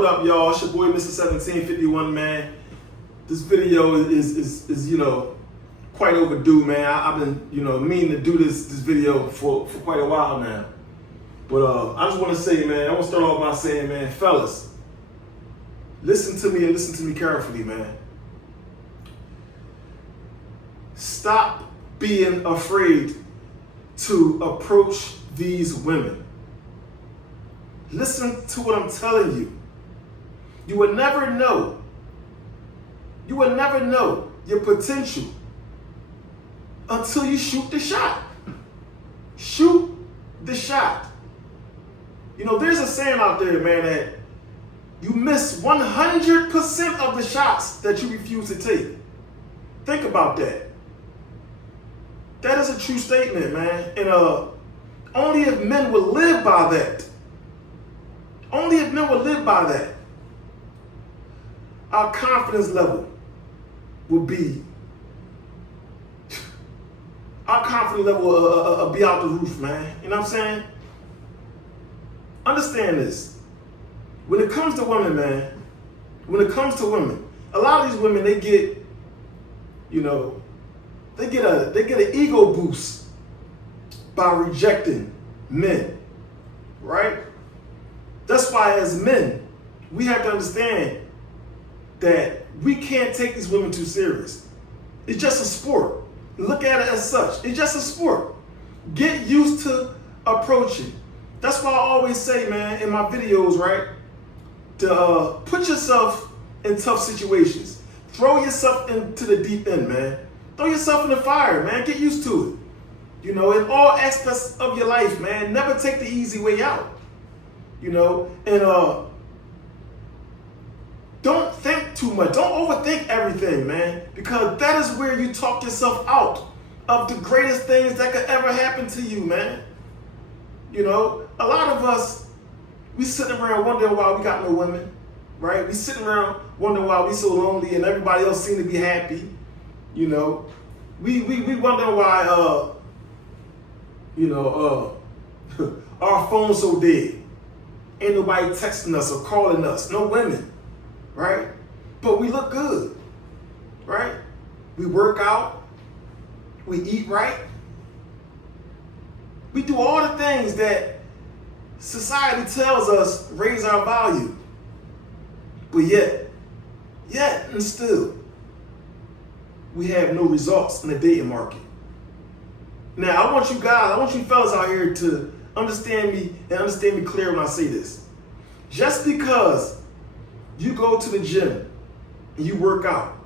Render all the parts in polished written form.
what up, y'all? It's your boy, Mr. 1751, man. This video is quite overdue, man. I've been, meaning to do this video for quite a while now. But I just want to say, man, I want to start off by saying, man, fellas, listen to me and listen to me carefully, man. Stop being afraid to approach these women. Listen to what I'm telling you. You will never know. You will never know your potential until you shoot the shot. Shoot the shot. There's a saying out there, man, that you miss 100% of the shots that you refuse to take. Think about that. That is a true statement, man. And only if men would live by that. Only if men would live by that, our confidence level will be, will be out the roof, man. You know what I'm saying? Understand this. When it comes to women, man, a lot of these women, they get an ego boost by rejecting men, right? That's why as men, we have to understand that we can't take these women too serious. It's just a sport. Look at it as such. It's just a sport. Get used to approaching. That's why I always say, man, in my videos, right, to put yourself in tough situations. Throw yourself into the deep end, man. Throw yourself in the fire, man. Get used to it. In all aspects of your life, man, never take the easy way out. And don't think too much. Don't overthink everything, man, because that is where you talk yourself out of the greatest things that could ever happen to you, man. A lot of us, we sitting around wondering why we got no women, right? We sitting around wondering why we so lonely and everybody else seem to be happy. We wondering why our phone's so dead. Ain't nobody texting us or calling us. No women, right? But we look good, right? We work out. We eat right. We do all the things that society tells us raise our value. But yet and still, we have no results in the dating market. Now, I want you fellas out here to understand me clear when I say this. Just because you go to the gym and you work out,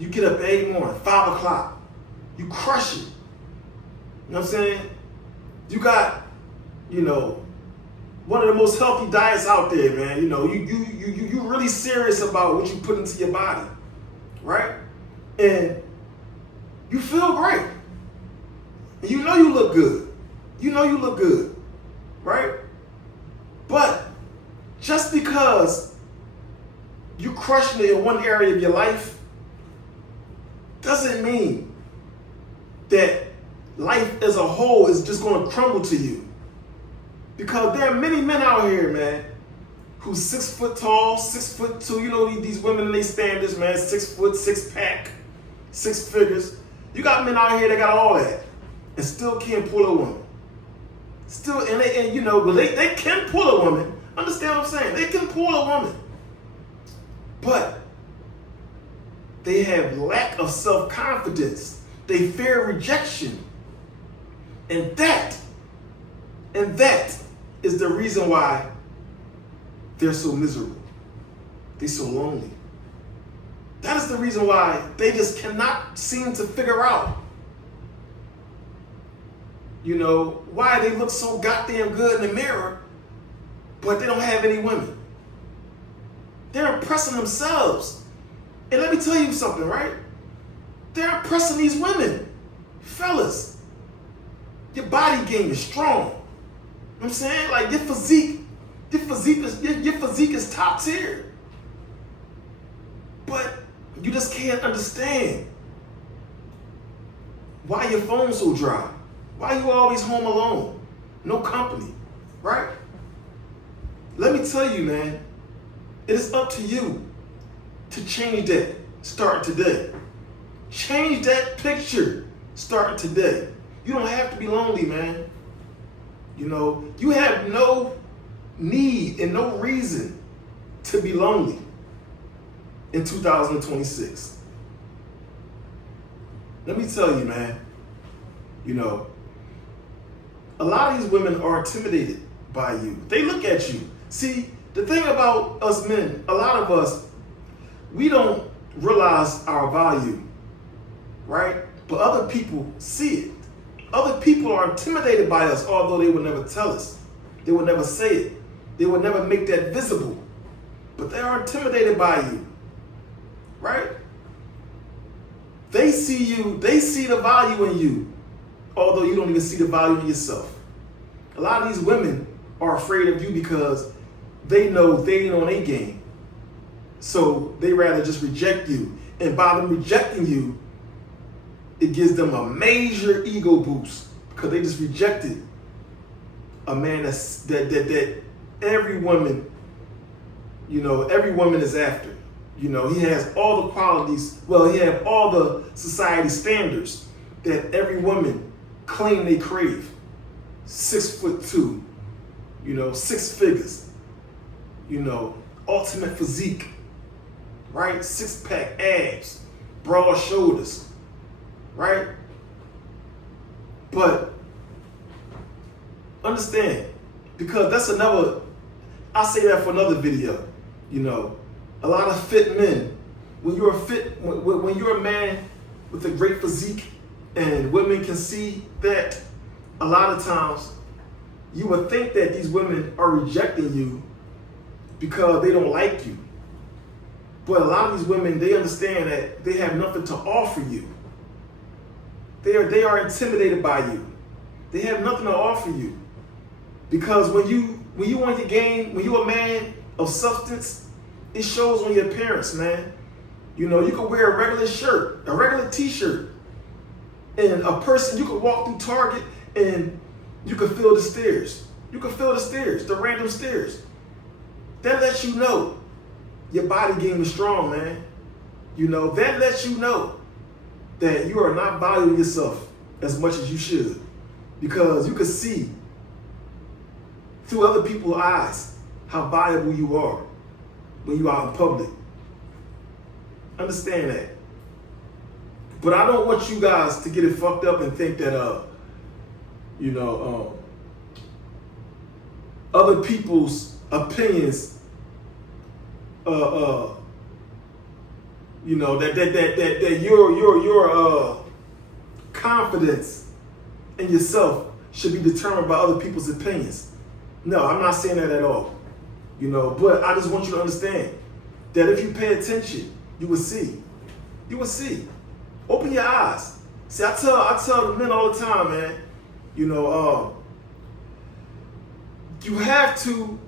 you get up every morning, 5 o'clock, you crush it. You know what I'm saying? You got, one of the most healthy diets out there, man. You really serious about what you put into your body, right? And you feel great. And you look good. You look good, right? But just because you're crushing it in one area of your life doesn't mean that life as a whole is just going to crumble to you. Because there are many men out here, man, who's 6 foot tall, 6'2". These women in their standards, man, 6 foot, 6-pack, 6 figures. You got men out here that got all that and still can't pull a woman. But they can pull a woman. Understand what I'm saying? They can pull a woman. But they have lack of self-confidence. They fear rejection. And that is the reason why they're so miserable. They're so lonely. That is the reason why they just cannot seem to figure out why they look so goddamn good in the mirror, but they don't have any women. They're impressing themselves. And let me tell you something, right? They're impressing these women. Fellas, your body game is strong. You know what I'm saying? Like your physique is top tier. But you just can't understand why your phone's so dry. Why you always home alone? No company, right? Let me tell you, man, It is up to you to change that starting today. Change that picture starting today. You don't have to be lonely, man. You know, you have no need and no reason to be lonely in 2026. Let me tell you, man, you know, a lot of these women are intimidated by you. They look at you. See, the thing about us men, a lot of us, we don't realize our value, right? But other people see it. Other people are intimidated by us, although they would never tell us. They would never say it. They would never make that visible. But they are intimidated by you, right? They see you, they see the value in you, although you don't even see the value in yourself. A lot of these women are afraid of you because they know they ain't on a game. So they rather just reject you. And by them rejecting you, it gives them a major ego boost because they just rejected a man that every woman, you know, every woman is after. You know, he has all the qualities, well, he has all the society standards that every woman claim they crave. 6'2", you know, 6 figures, you know, ultimate physique, right? 6-pack abs, broad shoulders, right? But understand, because that's another, I'll say that for another video, you know, a lot of fit men, when you're when you're a man with a great physique and women can see that, a lot of times you would think that these women are rejecting you because they don't like you. But a lot of these women, they understand that they have nothing to offer you. They are intimidated by you. They have nothing to offer you. Because when you on your game, when you're a man of substance, it shows on your appearance, man. You know, you can wear a regular shirt, a regular t-shirt, and a person, you can walk through Target and you can feel the stares. You can feel the stares, the random stares. That lets you know your body game is strong, man. You know, that lets you know that you are not valuing yourself as much as you should. Because you can see through other people's eyes how valuable you are when you're out in public. Understand that. But I don't want you guys to get it fucked up and think that, you know, other people's opinions, you know, that your confidence in yourself should be determined by other people's opinions. No, I'm not saying that at all. You know, but I just want you to understand that if you pay attention, you will see. You will see. Open your eyes. See, I tell the men all the time, man. You know, you have to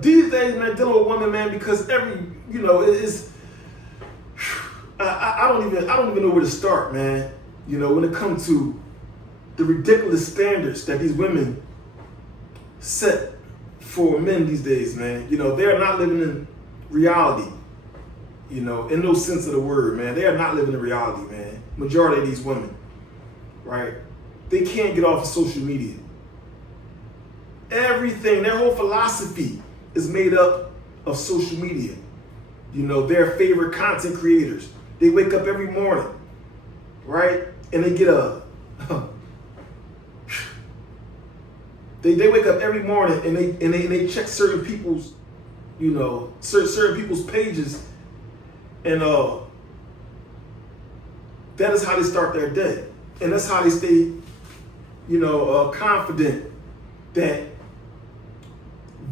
these days, man, dealing with women, man, because every, you know, it's I don't even know where to start, man. You know, when it comes to the ridiculous standards that these women set for men these days, man. You know, they're not living in reality. You know, in no sense of the word, man. They are not living in reality, man. Majority of these women, right? They can't get off of social media. Everything, their whole philosophy is made up of social media. You know, their favorite content creators. They wake up every morning, right? And they get they wake up every morning and they check certain people's, you know, certain people's pages, and that is how they start their day, and that's how they stay, you know, confident that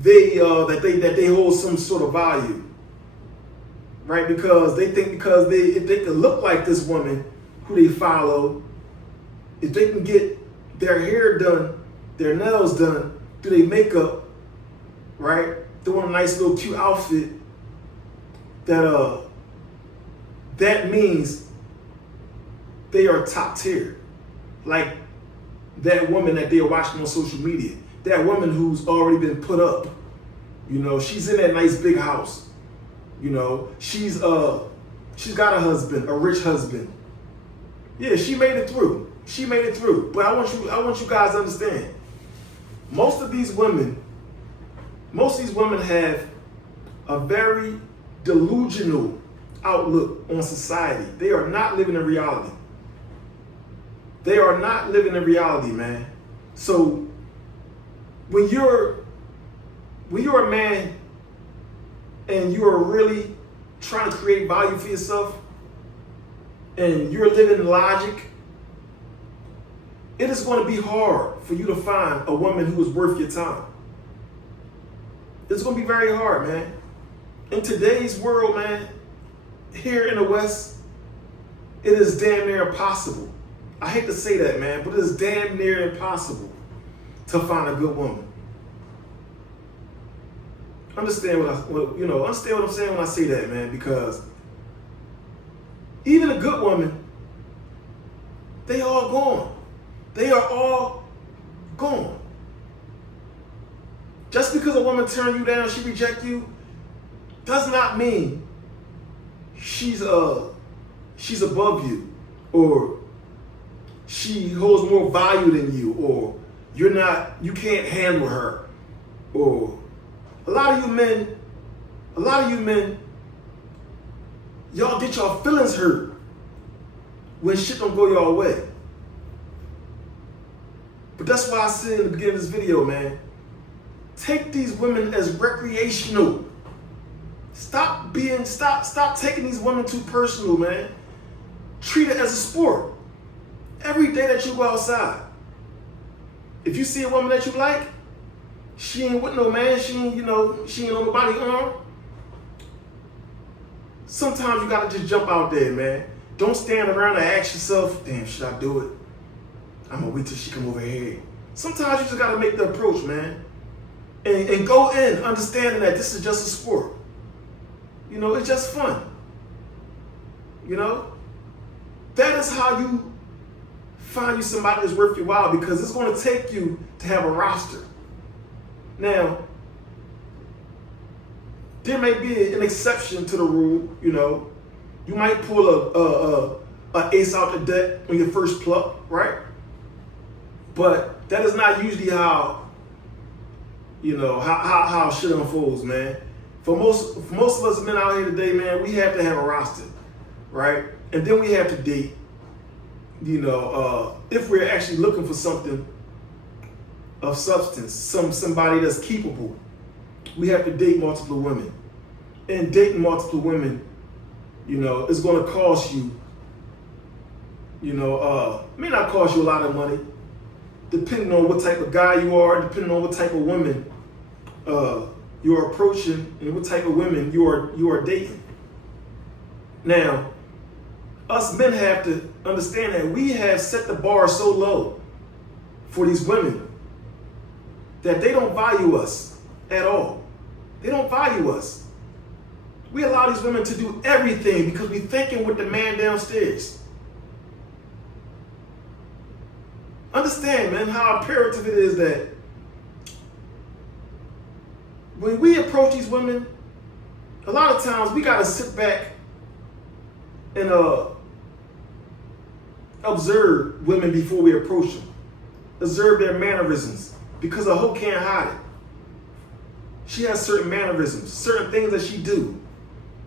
they hold some sort of value, right? Because they think if they can look like this woman who they follow, if they can get their hair done, their nails done, do their makeup, right? Throw on a nice little cute outfit, that means they are top tier. Like that woman that they're watching on social media, that woman who's already been put up. You know, she's in that nice big house. You know, she's got a husband, a rich husband. Yeah, she made it through. She made it through. But I want you guys to understand. Most of these women have a very delusional outlook on society. They are not living in reality. They are not living in reality, man. So when you're a man and you are really trying to create value for yourself and you're living in logic, it is going to be hard for you to find a woman who is worth your time. It's going to be very hard, man. In today's world, man, here in the West, it is damn near impossible. I hate to say that, man, but it is damn near impossible to find a good woman. Understand what I'm saying when I say that, man, because even a good woman, they all gone. They are all gone. Just because a woman turn you down, she reject you, does not mean she's above you, or she holds more value than you, or you can't handle her, or a lot of you men, y'all get y'all feelings hurt when shit don't go your way. But that's why I said in the beginning of this video, man, take these women as recreational. Stop taking these women too personal, man. Treat it as a sport. Every day that you go outside, if you see a woman that you like, she ain't with no man, she ain't on nobody's arm. Sometimes you gotta just jump out there, man. Don't stand around and ask yourself, damn, should I do it? I'm gonna wait till she come over here. Sometimes you just gotta make the approach, man. And go in understanding that this is just a sport. You know, it's just fun. You know? That is how you find you somebody that's worth your while, because it's gonna take you to have a roster. Now, there may be an exception to the rule, you know. You might pull a ace out the deck on your first pluck, right? But that is not usually how shit unfolds, man. For most of us men out here today, man, we have to have a roster, right? And then we have to date. If we're actually looking for something of substance, somebody that's keepable, we have to date multiple women. And dating multiple women, is going to cost you, may not cost you a lot of money, depending on what type of guy you are, depending on what type of women you're approaching, and what type of women you are dating. Now, us men have to understand that we have set the bar so low for these women that they don't value us at all. They don't value us. We allow these women to do everything because we're thinking with the man downstairs. Understand, man, how imperative it is that when we approach these women, a lot of times we gotta sit back and observe women before we approach them. Observe their mannerisms, because a hoe can't hide it. She has certain mannerisms, certain things that she do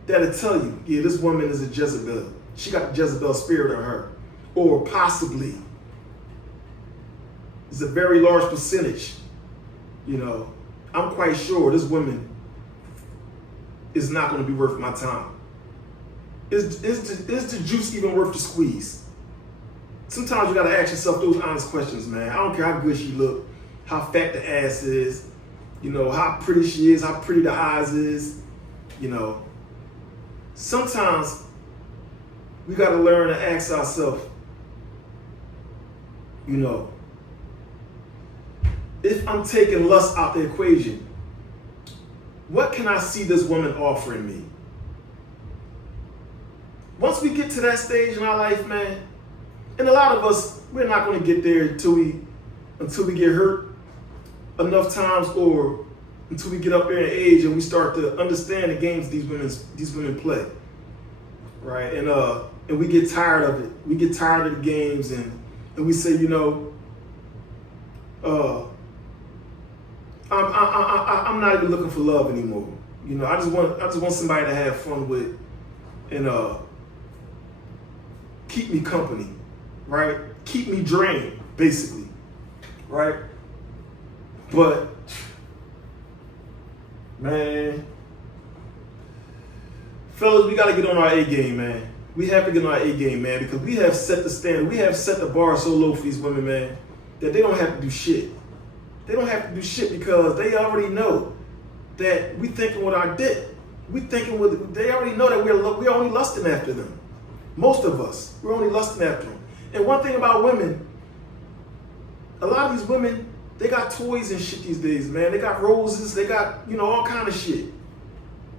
that'll tell you, yeah, this woman is a Jezebel. She got the Jezebel spirit on her. Or possibly, it's a very large percentage, I'm quite sure this woman is not going to be worth my time. Is the juice even worth the squeeze? Sometimes you got to ask yourself those honest questions, man. I don't care how good she look, how fat the ass is, how pretty she is, how pretty the eyes is, Sometimes we got to learn to ask ourselves, if I'm taking lust out the equation, what can I see this woman offering me? Once we get to that stage in our life, man, and a lot of us, we're not going to get there until we get hurt enough times, or until we get up there in age and we start to understand the games these women play, right? And we get tired of it. We get tired of the games, and we say, you know, I'm not even looking for love anymore. You know, I just want somebody to have fun with, and keep me company, right? Keep me drained, basically, right? But man, fellas, we gotta get on our A game, man. We have to get on our A game, man, because we have set the standard. We have set the bar so low for these women, man, that they don't have to do shit. They don't have to do shit because they already know that we thinking with our dick. They already know that we're only lusting after them. Most of us, we're only lusting after them. And one thing about women, a lot of these women, they got toys and shit these days, man. They got roses, they got, you know, all kind of shit,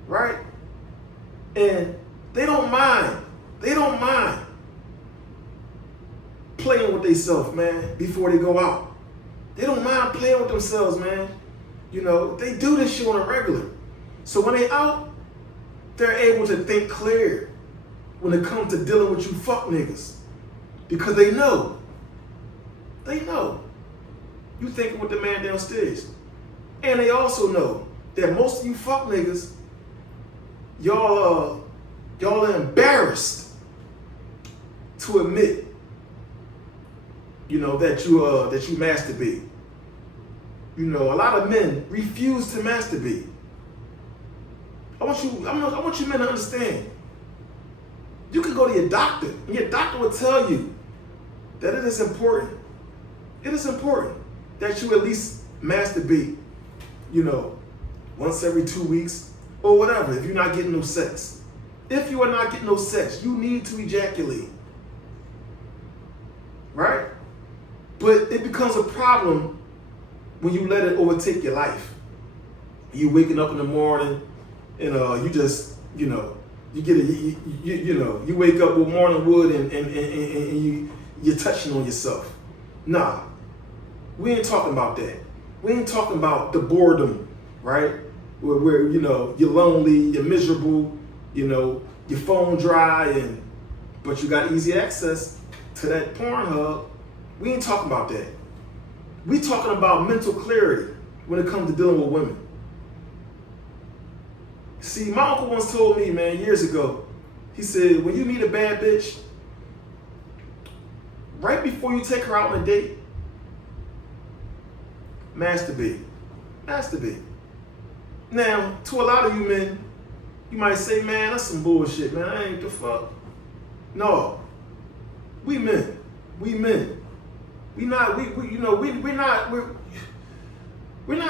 right? And they don't mind. They don't mind playing with themselves, man, before they go out. They don't mind playing with themselves, man. You know, they do this shit on a regular. So when they out, they're able to think clear when it comes to dealing with you fuck niggas. Because they know. They know. You thinking with the man downstairs. And they also know that most of you fuck niggas, y'all are embarrassed to admit, you know, that you masturbate. You know, a lot of men refuse to masturbate. I want you men to understand. You can go to your doctor, and your doctor will tell you that it is important. It is important that you at least masturbate, you know, once every 2 weeks or whatever, if you're not getting no sex. If you are not getting no sex, you need to ejaculate. Right? But it becomes a problem when you let it overtake your life. You waking up in the morning and you just, you know, you get you wake up with morning wood and you're touching on yourself. Nah, we ain't talking about that. We ain't talking about the boredom, right? Where you know, you're lonely, you're miserable, you know, your phone dry, but you got easy access to that Pornhub. We ain't talking about that. We talking about mental clarity when it comes to dealing with women. See, my uncle once told me, man, years ago, he said, when you meet a bad bitch, right before you take her out on a date, masturbate. Masturbate. Now, to a lot of you men, you might say, man, that's some bullshit, man. I ain't the fuck. No. We men. We men. We're not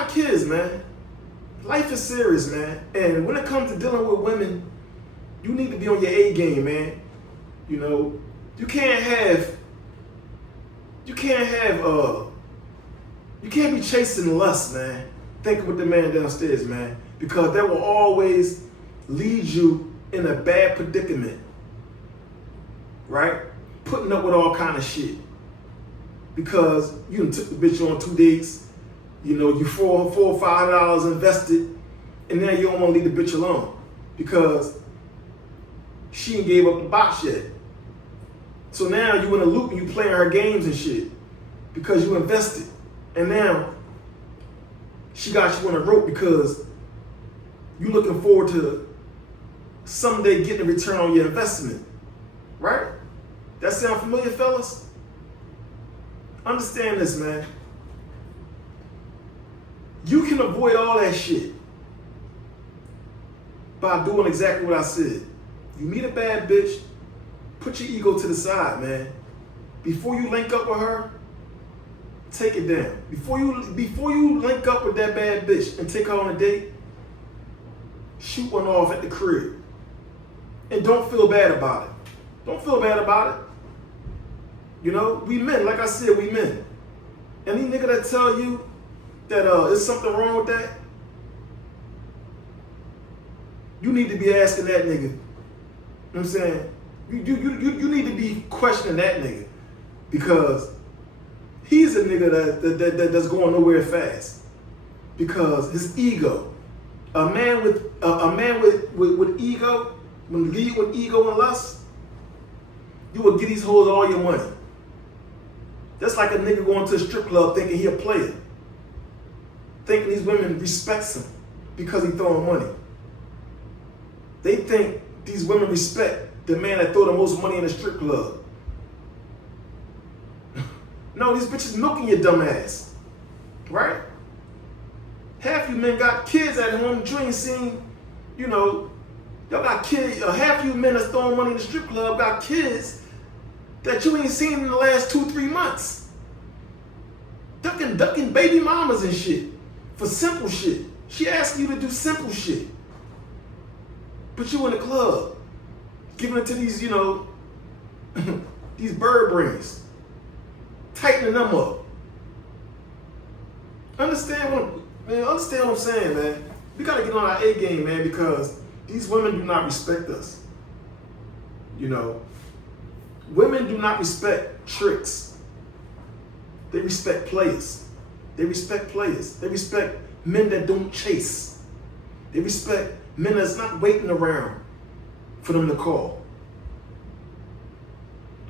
kids, man. Life is serious, man. And when it comes to dealing with women, you need to be on your A game, man. You know, you can't be chasing lust, man. Thinking with the man downstairs, man. Because that will always lead you in a bad predicament. Right? Putting up with all kind of shit. Because you done took the bitch on 2 dates, you know, you $4 or $5 invested, and now you don't want to leave the bitch alone because she ain't gave up the box yet. So now you in a loop and you playing her games and shit because you invested. And now she got you on a rope because you looking forward to someday getting a return on your investment. Right? That sound familiar, fellas? Understand this, man. You can avoid all that shit by doing exactly what I said. You meet a bad bitch, put your ego to the side, man. Before you link up with her, take it down. Before you link up with that bad bitch and take her on a date, shoot one off at the crib. And don't feel bad about it. Don't feel bad about it. You know, we men, like I said, we men. Any nigga that tell you that there's something wrong with that, you need to be asking that nigga. You know what I'm saying? You need to be questioning that nigga because he's a nigga that's going nowhere fast. because his ego. A man with ego, when you lead with ego and lust, you will get these hoes all your money. That's like a nigga going to a strip club thinking he a player. Thinking these women respects him because he throwing money. They think these women respect the man that throw the most money in the strip club. No, these bitches milking your dumb ass. Right? Half you men got kids at home that you ain't seen, y'all got kids, half you men that's throwing money in the strip club got kids that you ain't seen in the last 2-3 months. Ducking baby mamas and shit for simple shit. She asking you to do simple shit. But you in the club, giving it to these, these bird brains, tightening them up. Understand what I'm saying, man. We gotta get on our A game, man, because these women do not respect us. Women do not respect tricks. They respect players. They respect players. They respect men that don't chase. They respect men that's not waiting around for them to call.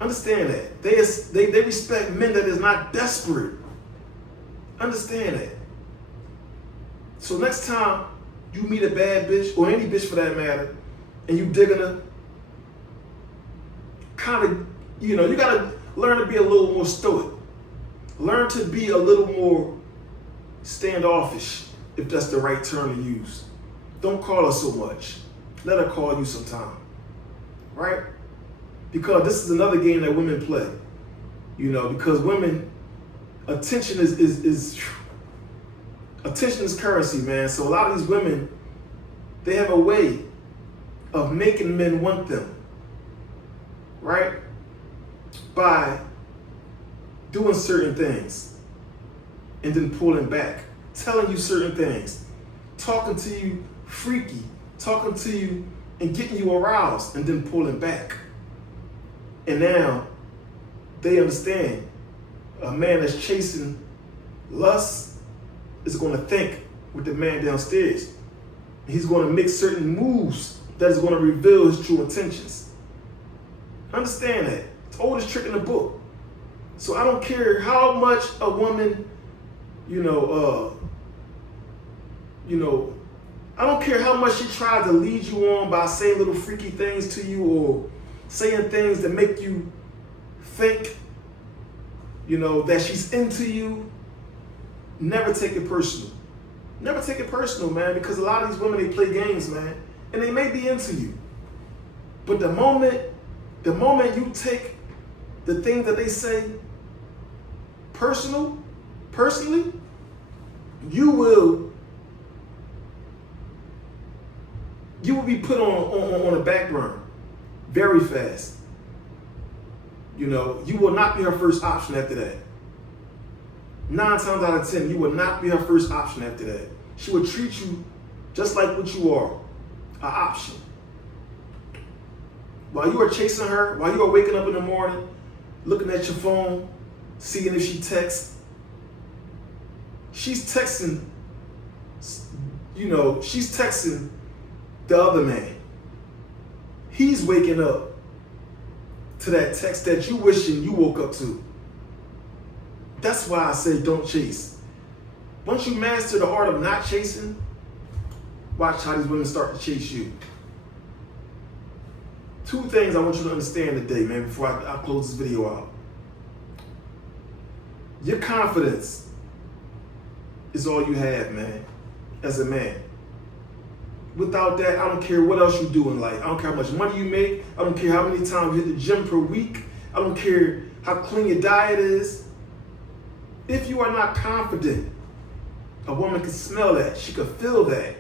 Understand that. They respect men that is not desperate. Understand that. So next time you meet a bad bitch, or any bitch for that matter, and you digging her, you gotta learn to be a little more stoic. Learn to be a little more standoffish, if that's the right term to use. Don't call her so much. Let her call you sometime. Right? Because this is another game that women play. Because women, attention is attention is currency, man. So a lot of these women, they have a way of making men want them. Right? By doing certain things and then pulling back, telling you certain things, talking to you freaky, talking to you and getting you aroused and then pulling back. And now they understand a man that's chasing lust is going to think with the man downstairs. He's going to make certain moves that is going to reveal his true intentions. Understand that. It's the oldest trick in the book. So I don't care how much a woman, I don't care how much she tries to lead you on by saying little freaky things to you or saying things that make you think, that she's into you. Never take it personal. Never take it personal, man, because a lot of these women, they play games, man, and they may be into you. But the moment you take the thing that they say personally, you will be put on a back burner very fast. You will not be her first option after that. 9 times out of 10, you will not be her first option after that. She will treat you just like what you are, an option. While you are chasing her, while you are waking up in the morning, looking at your phone, seeing if she texts, she's texting the other man. He's waking up to that text that you wishing you woke up to. That's why I say don't chase. Once you master the art of not chasing, watch how these women start to chase you. 2 things I want you to understand today, man, before I close this video out. Your confidence is all you have, man, as a man. Without that, I don't care what else you do in life. I don't care how much money you make. I don't care how many times you hit the gym per week. I don't care how clean your diet is. If you are not confident, a woman can smell that. She can feel that.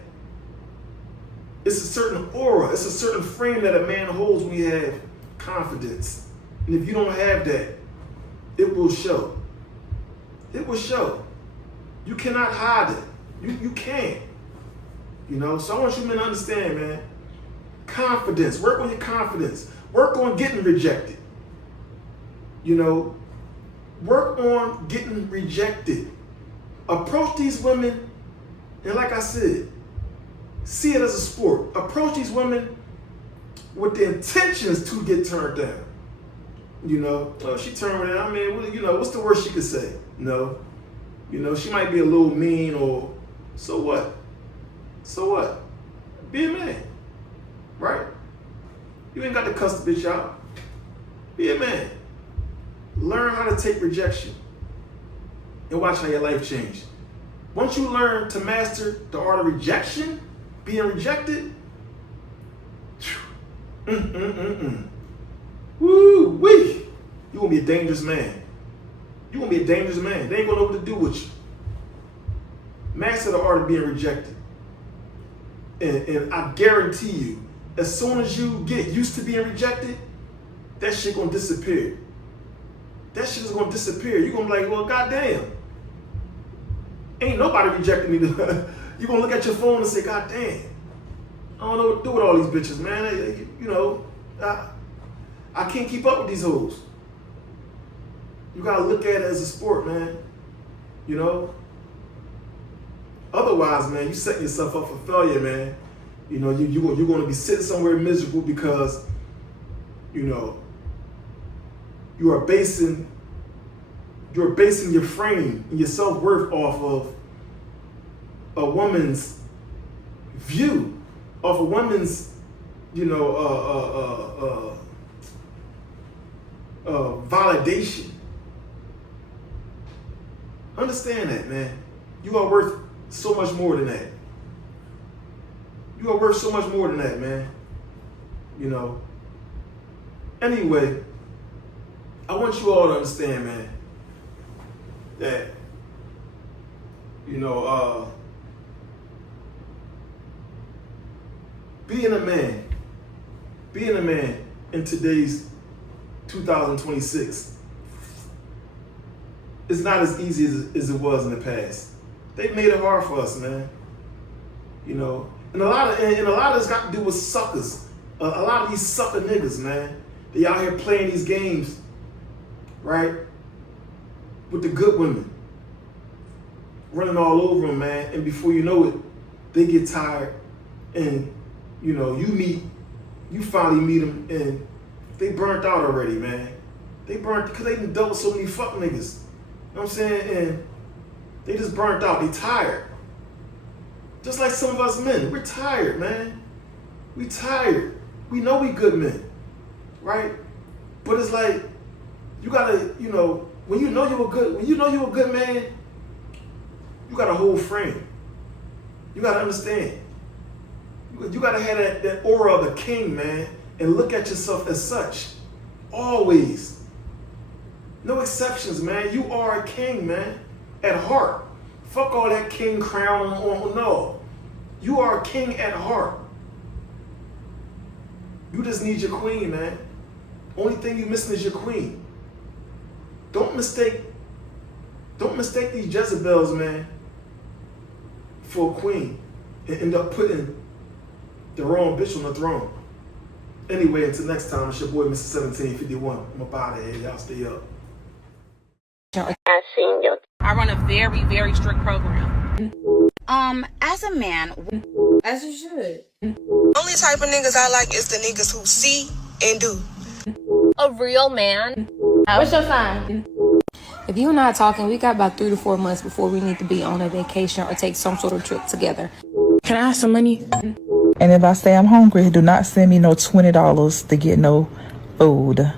It's a certain aura. It's a certain frame that a man holds when he has confidence. And if you don't have that, it will show. It will show. You cannot hide it. You can't. So I want you men to understand, man. Confidence. Work on your confidence. Work on getting rejected. Work on getting rejected. Approach these women And like I said, see it as a sport. Approach these women with the intentions to get turned down. You know, well, she turned me down. I mean, you know, what's the worst she could say? No. You know, she might be a little mean or so what? So what? Be a man, right? You ain't got to cuss the bitch out. Be a man. Learn how to take rejection and watch how your life change. Once you learn to master the art of rejection, being rejected, woo-wee, you gonna be a dangerous man. You gonna be a dangerous man. They ain't gonna know what to do with you. Master the art of being rejected. And I guarantee you, as soon as you get used to being rejected, that shit gonna disappear. That shit is gonna disappear. You're gonna be like, well, goddamn. Ain't nobody rejecting me. You're gonna look at your phone and say, God damn. I don't know what to do with all these bitches, man. You know, I can't keep up with these hoes. You gotta look at it as a sport, man. You know? Otherwise, man, you setting yourself up for failure, man. You know, you're gonna be sitting somewhere miserable because, you know, you're basing your frame and your self-worth off of a woman's view, off a woman's, you know, validation. Understand that, man. You are worth so much more than that. You are worth so much more than that, man. You know. Anyway, I want you all to understand, man, that, you know, being a man in today's 2026 is not as easy as it was in the past. They made it hard for us, man. You know, and a lot of this got to do with suckers. A lot of these sucker niggas, man. They out here playing these games, right? With the good women, running all over them, man. And before you know it, they get tired, and you know, you finally meet them, and they burnt out already, man. They burnt because they done dealt with so many fuck niggas. You know what I'm saying? And they just burnt out. They tired. Just like some of us men, we're tired, man. We tired. We know we good men, right? But it's like you gotta, you know, when you know you're a good man, you got a whole frame. You gotta understand. You gotta have that aura of the king, man, and look at yourself as such. Always. No exceptions, man. You are a king, man, at heart. Fuck all that king crown on. No. You are a king at heart. You just need your queen, man. Only thing you missing is your queen. Don't mistake these Jezebels, man, for a queen and end up putting the wrong bitch on the throne. Anyway, until next time, it's your boy, Mr. 1751. I'm up out of here. Y'all stay up. I run a very, very strict program. As a man, As you should. Only type of niggas I like is the niggas who see and do. A real man. What's your sign? If you're not talking, we got about 3 to 4 months before we need to be on a vacation or take some sort of trip together. Can I have some money? And if I say I'm hungry, do not send me no $20 to get no food.